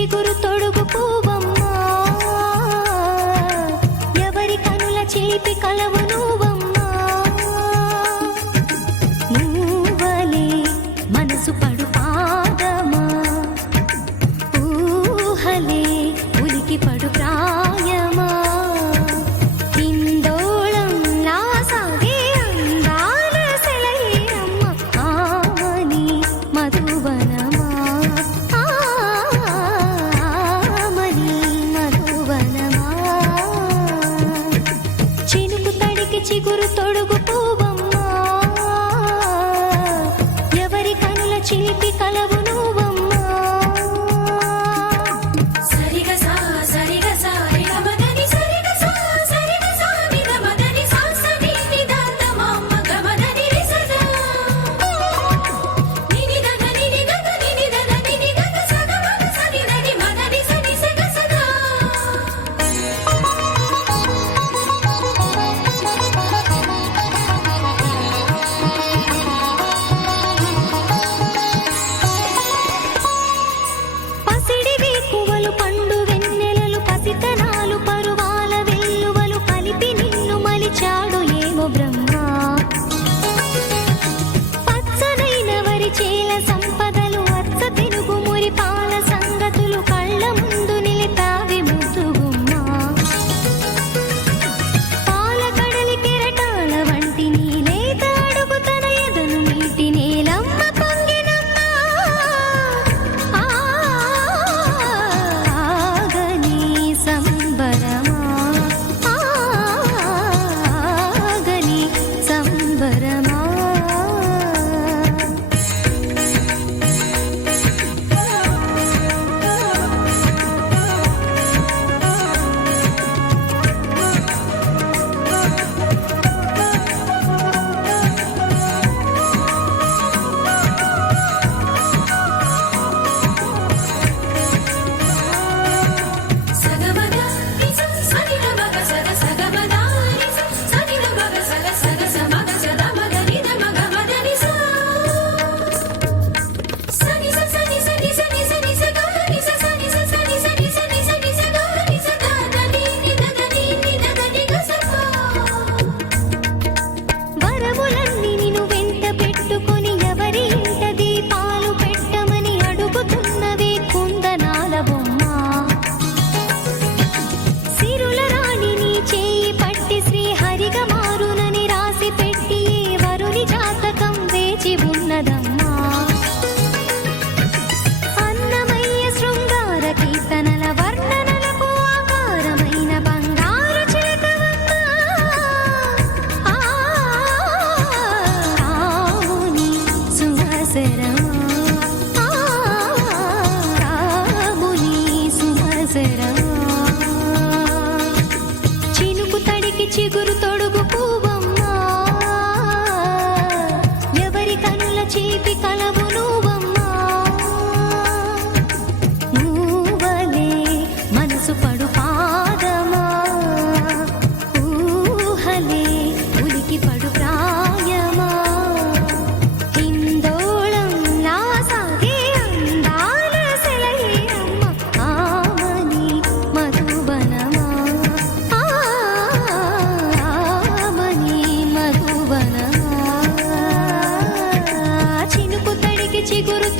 చిగురు తొడుగు పువ్వమ్మా, ఎవరి కనుల చిలిపి కలవు నువ్వమ్మా. నువ్వలే మనసు పడు పాదమా, ఊహలే ఉలికి పడు ప్రాయమా. ఇందోళంలా సాగే అందాల సెలయేరమ్మ, ఆమని మధువనమా, ఆమని మధువనమా. చినుకు తడికి చిగురు తొడుగు పువ్వమ్మా, ఎవరి కనుల చిలిపి కలవు నువ్వమ్మా. సరిగసా సరిగసా నిగమదని సరిగసా సరిగసా నిగమదని సాసని నిదాత మామ గమదని రిసదా నినిదగ నినిదగ నినిదగ నినిదగ సగమగ సనిదని మదని సని సగసదా. పసిడి వేకువలు పండు వెన్నెలలు పసితనాలు పరువాల వెల్లువలు కలిపి నిన్ను మలిచాడు ఏమో బ్రహ్మ. పచ్చనైన వరి చేల సంపదలు అచ్చ తెలుగు మురి పాల సంగతులు కళ్ళ ముందు నిలిపావి ముద్దుగుమ్మ. పాల కడలి కెరటాల వంటి నీలేత అడుగు తన ఎదను మీటి నేలమ్మ పొంగినమ్మ. ఆగని సంబరమా, ఆగని సంబరమా. సగమగ నిస సనిదమగ సగ సగమగ నిస సనిదమగ సగ సగ సమగ సదమగ నిదమగ మదని సా సని స సని సని సని సని స గ ని స సని స సని సని సని సని స గ ని స ద ద ని ని ద ద ని ని ద ద ని గ స పా. వరములన్నీ నిన్ను వెంట పెట్టుకొని ఎవరి ఇంట దీపాలు పెట్టమని అడుగుతున్నవే కుందనాల బొమ్మ. సిరుల రాణి నీ చేయి పట్టి శ్రీహరిగా మారునని రాసి పెట్టి ఏ వరుని జాతకం వేచి ఉన్నదమ్మా. అన్నమయ్య శృంగార కీర్తనల వర్ణనలకు ఆకారమైన బంగారు చిలకవమ్మ. రాముని సుమసరమా, రాముని సుమసరమా. చినుకు తడికి చిగురు తొడుగు పువ్వమ్మా, ఎవరి కనుల చీపి కలవు నువ్వమ్మా. నువ్వలే మనసు పడు పాదమా, ఊహలే ఉలికి పడు ప్రాయమా. ఇందోళంలా సాగే అందాల సెలయేరమ్మ, ఆమని మధువనమా, ఆమని మధువనమా. చినుకు తడికి చిగురు